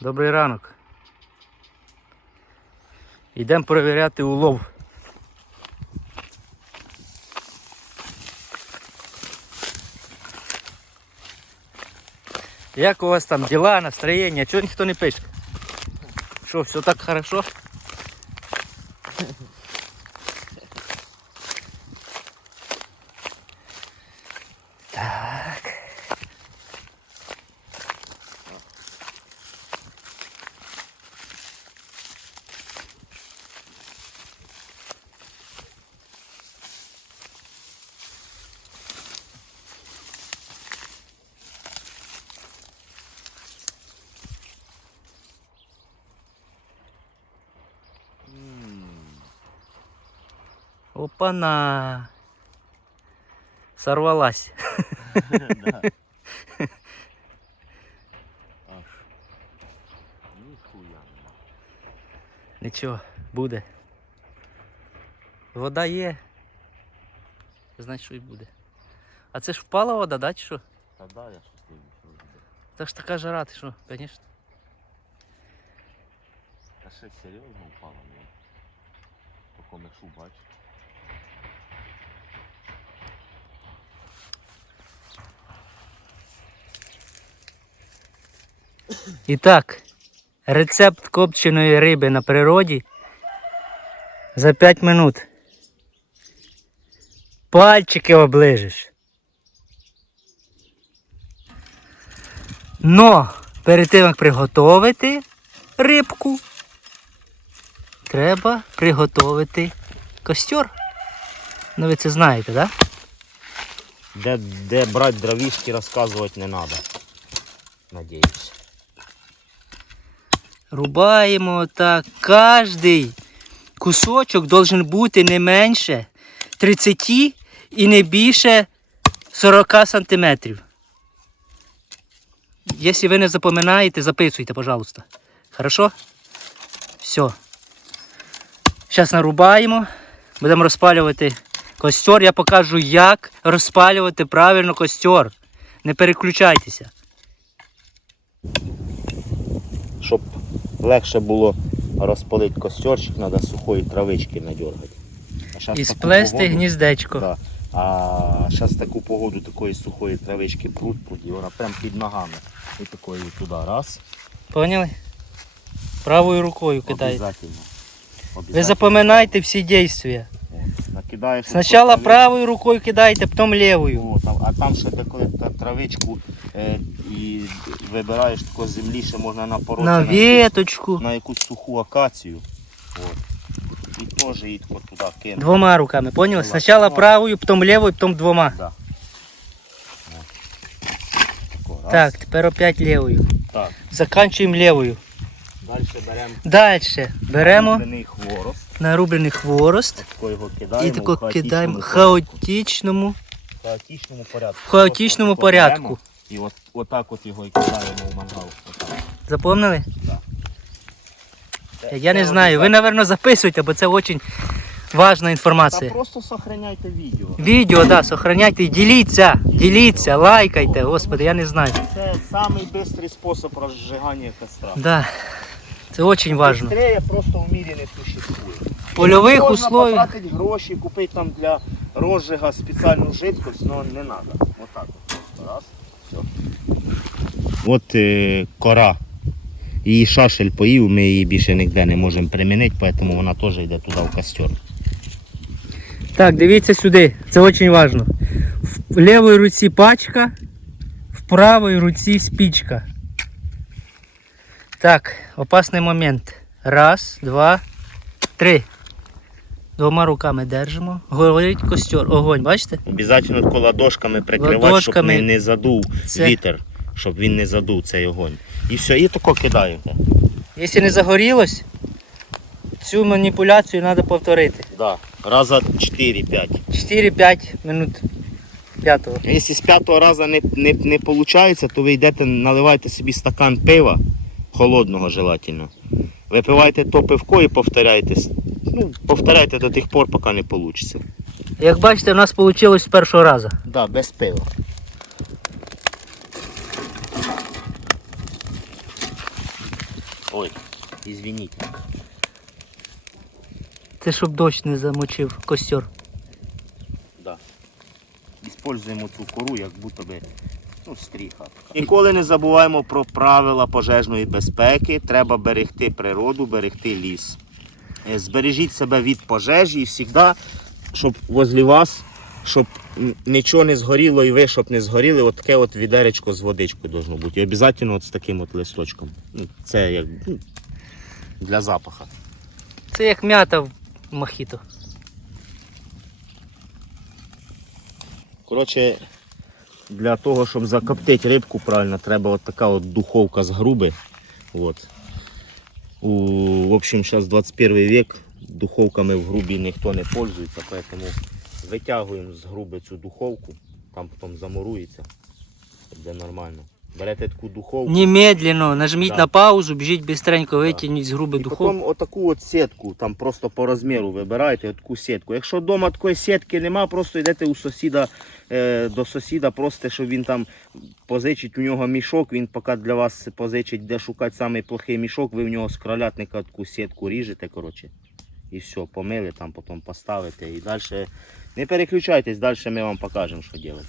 Добрий ранок. Йдемо перевіряти улов. Як у вас там діла, настроєння? Чого ніхто не пише? Що, все так хорошо? Опа-на! Сорвалась. Да. Аж. Ніхуя. нема. Нічого, буде. Вода є. Значить, що і буде. А це ж впала вода, да, чи що? Та да, я щасливий, що буде. Та ж така жара, ти що, звісно. Та ще серйозно впало, ну. По комишу бачу. І так, рецепт копченої риби на природі за 5 минут. Пальчики оближеш. Но перед тим як приготувати рибку, треба приготувати костер. Ну ви це знаєте, так? Да? Де, де брати дровішки розказувати не треба. Надіюсь. Рубаємо так. Кожний кусочок должен бути не менше 30 і не більше 40 сантиметрів. Якщо ви не запам'ятаєте, записуйте, пожалуйста. Хорошо? Все. Зараз нарубаємо. Будемо розпалювати костер. Я покажу, як розпалювати правильно костер. Не переключайтеся. Щоб легше було розпалити костерчик, треба сухої травички надергати. І сплести гніздечко. Да. А зараз таку погоду такої сухої травички пруть пруть, і вона прям під ногами. І такої туди раз. Поняли? Правою рукою кидаєте. Обязательно. Ви Обязательно. запоминайте всі дії. От, Накидаєш Спочатку правою рукою кидаєте, потім лівою. о, там, а там ще деколи травичку е, і вибираєш таку землі, ще можна напороти На якусь, віточку. на якусь суху акацію. От. І теж її тако туди кинути. Двома руками, поняли? Спочатку правою, потім лівою, потім двома. Да. Раз. Так, тепер опять лівою. так. Заканчуємо лівою. Далі беремо Далі беремо хворост. Нарублений хворост Тако його кидаємо. і тако в кидаємо хаотичному хаотичному, порядку. В хаотичному порядку. Просто порядку. беремо І от, отак от його і кидаємо в мангал. Запомнили? Да. Це- Я не знаю. Ви, мабуть, записуйте, бо це дуже важна Та інформація. просто сохраняйте відео. Відео, да, сохраняйте, діліться, діліться, лайкайте, господи, я не знаю. Це самий швидкий спосіб розжигання костра. Да. Це дуже важливо. Быстрее просто в мірі не существує. Польових Можна потратити гроші, купити там для розжига спеціальну жидкость, але не треба. Отак от просто раз. Все. От е, кора. Її шашель поїв, ми її більше ніде не можемо примінити, тому вона теж йде туди в костер. Так, дивіться сюди, це дуже важливо. В лівій руці пачка, в правій руці спічка. Так, опасний момент. Раз, два, три. Двома руками держимо. Горить костер, огонь, бачите? Обязательно тако ладошками прикривати, Ладошками. щоб не, не задув Це- вітер, щоб він не задув цей огонь. І все, і тако кидаєте. Якщо не загорілось, цю маніпуляцію треба повторити. Да. Раза 4-5. 4-5 минут п'ятого. Якщо з п'ятого разу не, не, не виходить, то ви йдете, наливаєте собі стакан пива, холодного желательно. Випиваєте то пивко і повторяєте. Ну, повторяйте до тих пор, поки не вийде. Як бачите, у нас вийшло з першого разу. Да, без пива. Ой, извините. Це щоб дощ не замочив костер. Да. Іспользуємо цю кору, як будто би ну, стріха. Ніколи не забуваємо про правила пожежної безпеки. Треба берегти природу, берегти ліс. Е, Збережіть себе від пожежі і завжди, щоб возле вас, щоб нічого не згоріло і ви, щоб не згоріли, от таке от відеречко з водичкою должно бути. І обов'язково от з таким от листочком. Ну, Це як ну, для запаха. Це як м'ята в мохіто. Коротше, для того, щоб закоптити рибку правильно, треба от така от духовка з груби. От. У, в общем, зараз 21 век, духовками в грубі ніхто не пользується, поэтому витягуємо з груби цю духовку, там потім замурується, буде нормально. Берете таку духовку. Немедленно нажміть Да. на паузу, біжіть бистренько, витягніть з груби І духовку. потім отаку от сітку, там просто по розміру вибираєте таку сітку. Якщо вдома такої сітки нема, просто йдете у сусіда, е, до сусіда, просите, щоб він там позичить у нього мішок, він поки для вас позичить, де шукати самий плохий мішок, ви в нього з кролятника таку сітку ріжете, коротше. І все, помили, там потім поставите. І далі не переключайтесь, далі ми вам покажемо, що робити.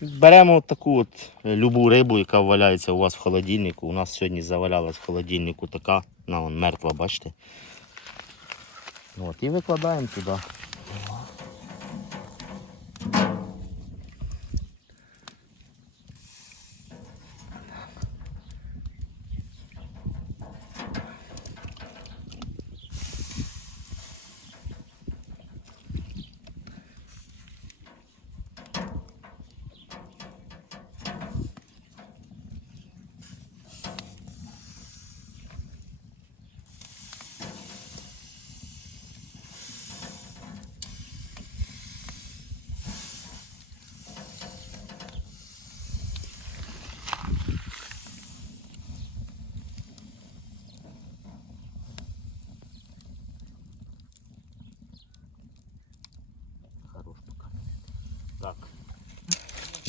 Беремо таку от е, любу рибу, яка валяється у вас в холодильнику. У нас сьогодні завалялась в холодильнику така, вона вон мертва, бачите. От, і викладаємо туди.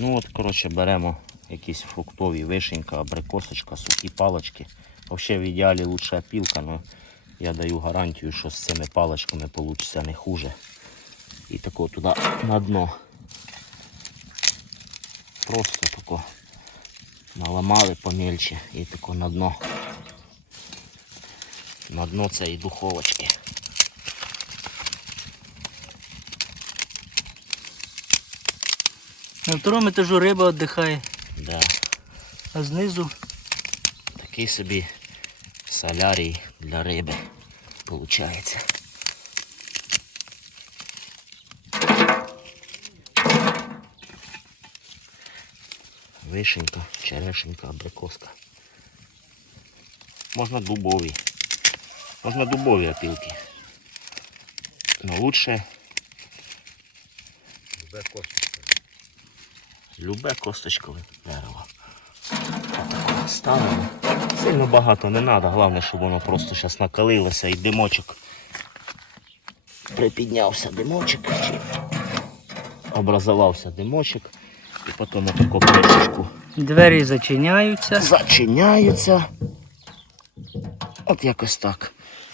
Ну от, коротше, беремо якісь фруктові вишенька, абрикосочка, сухі палочки. Взагалі в ідеалі лучше опілка, але я даю гарантію, що з цими палочками вийде не хуже. І тако туди на дно. Просто тако наламали помельче і тако на дно. На дно цієї духовочки. На второму етажу риба віддихає, Да. а знизу Такий собі солярій для риби виходить. Вишенька, черешенька, абрикоска. Можна дубові. Можна дубові опілки. Но лучше любе косточкове. Любе косточкове дерево. Отако ставимо. Сильно багато не треба, головне, щоб воно просто зараз накалилося і димочок припіднявся димочок, чи образувався димочок. І потім отаку кришечку двері зачиняються. зачиняються. От якось так.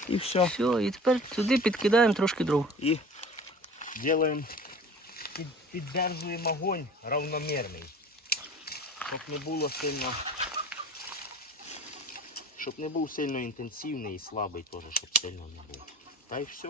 І все. Все, і тепер туди підкидаємо трошки дров. І робимо, під, піддержуємо огонь равномірний. Щоб не було сильно. Щоб не був сильно інтенсивний і слабий теж, щоб сильно не був. Та й все.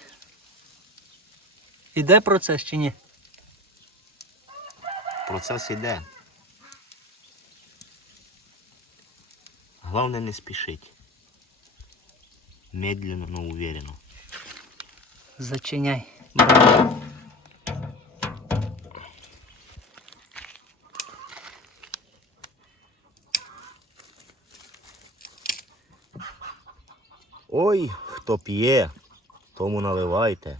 Іде процес чи ні? Процес іде. Головне не спішить. Медленно, но уверенно. Зачиняй. Ой, хто п'є, тому наливайте.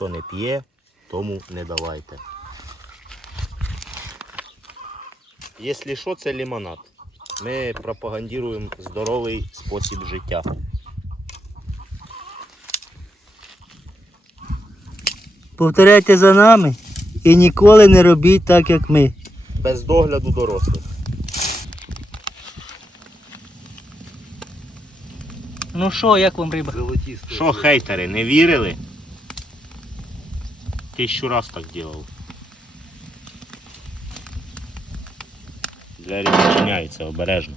Хто не п'є, тому не давайте. Якщо що, це лимонад. Ми пропагандуємо здоровий спосіб життя. Повторяйте за нами і ніколи не робіть так, як ми. Без догляду дорослих. Ну що, як вам риба? Що хейтери, не вірили? Тисячу раз так делав. Двері зачиняються обережно.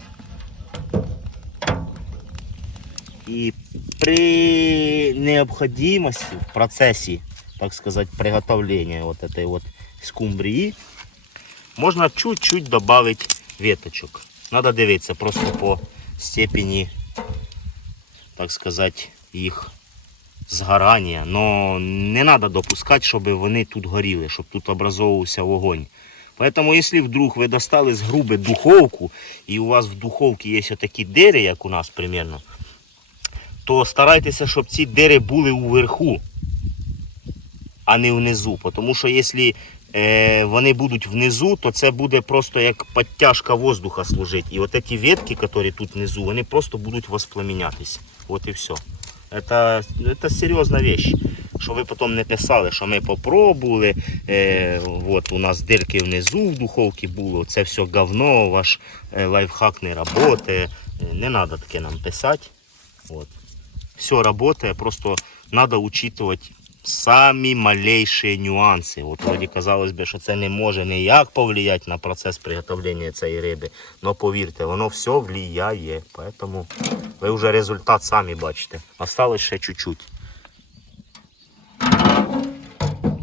І при необходимости в процесі, так сказать, приготовления вот этой вот скумбрии можна чуть-чуть добавить веточок. Надо дивитися просто по степені так сказати, їх згорання. Но не треба допускати, щоб вони тут горіли, щоб тут образовувався вогонь. Поэтому, якщо вдруг ви достали з груби духовку, і у вас в духовці є такі дири, як у нас примерно, то старайтеся, щоб ці дири були уверху, а не внизу. Тому що якщо е, вони будуть внизу, то це буде просто як підтяжка воздуха служити. І от ці ветки, які тут внизу, вони просто будуть воспламенятися. От і все. Это, это серйозна вещь. Що ви потім не писали, що ми попробували, е, от у нас дирки внизу в духовці було, це все говно, ваш е, лайфхак не працює. Не треба таке нам писати. От. Все працює, просто треба учитывать самі малейші нюанси. От вроді казалось би, що це не може ніяк повлияти на процес приготовлення цієї риби. Но повірте, воно все впливає. Поэтому ви вже результат самі бачите. Осталось ще чуть-чуть.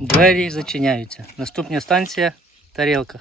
Двері зачиняються. Наступна станція тарілка.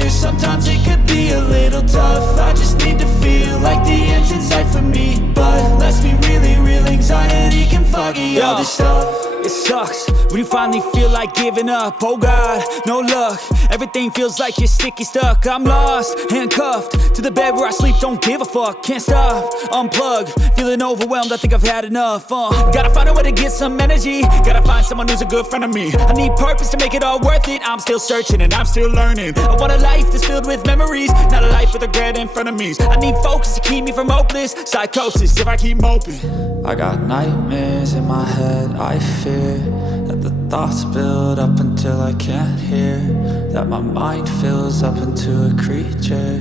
sucks when you finally feel like giving up. Oh God, no luck. Everything feels like you're sticky stuck. I'm lost, handcuffed to the bed where I sleep. Don't give a fuck, can't stop. Unplug, feeling overwhelmed. I think I've had enough. Uh, gotta find a way to get some energy. Gotta find someone who's a good friend of me. I need purpose to make it all worth it. I'm still searching and I'm still learning. I want a life that's filled with memories, with regret in front of me. I need focus to keep me from hopeless psychosis if I keep moping. I got nightmares in my head, I fear that the thoughts build up until I can't hear. That my mind fills up into a creature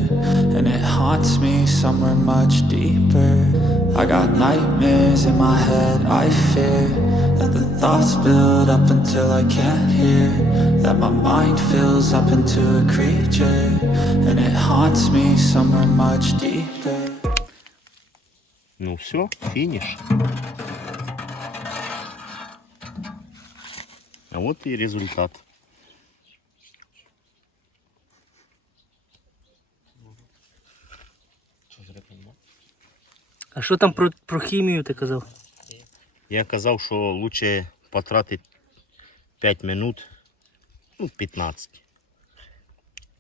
and it haunts me somewhere much deeper. I got nightmares in my head, I fear that the thoughts build up until I can't hear. That my mind fills up into a creature and it haunts me Ну все, финиш. А вот и результат. А что там про, про хімію ти казав? Я казав, що лучше потратить 5 минут, ну 15.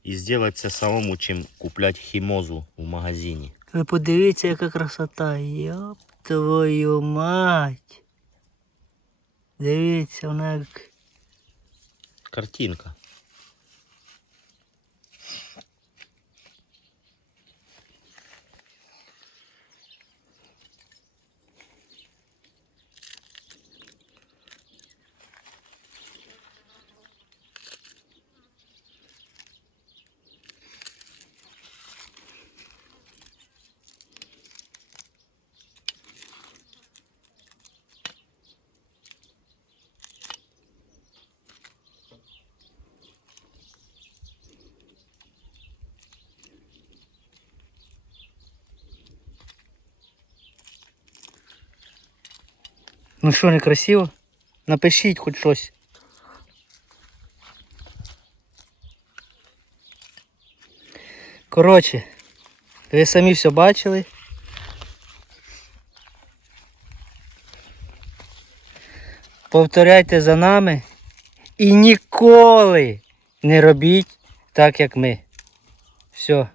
І зробити це самому, чим купляти хімозу в магазині. Ви подивіться, яка красота. Йоп твою мать. Дивіться, вона як. Картинка. Ну що, не красиво? Напишіть хоч щось. Коротше, ви самі все бачили. Повторяйте за нами і ніколи не робіть так, як ми. Все,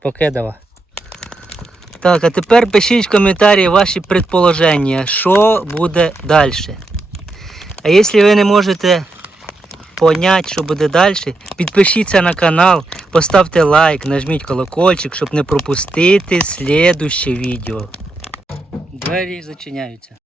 покидава. Так, а тепер пишіть в коментарі ваші предположення, що буде далі. А якщо ви не можете поняти, що буде далі, підпишіться на канал, поставте лайк, нажміть колокольчик, щоб не пропустити слідуще відео. Двері зачиняються.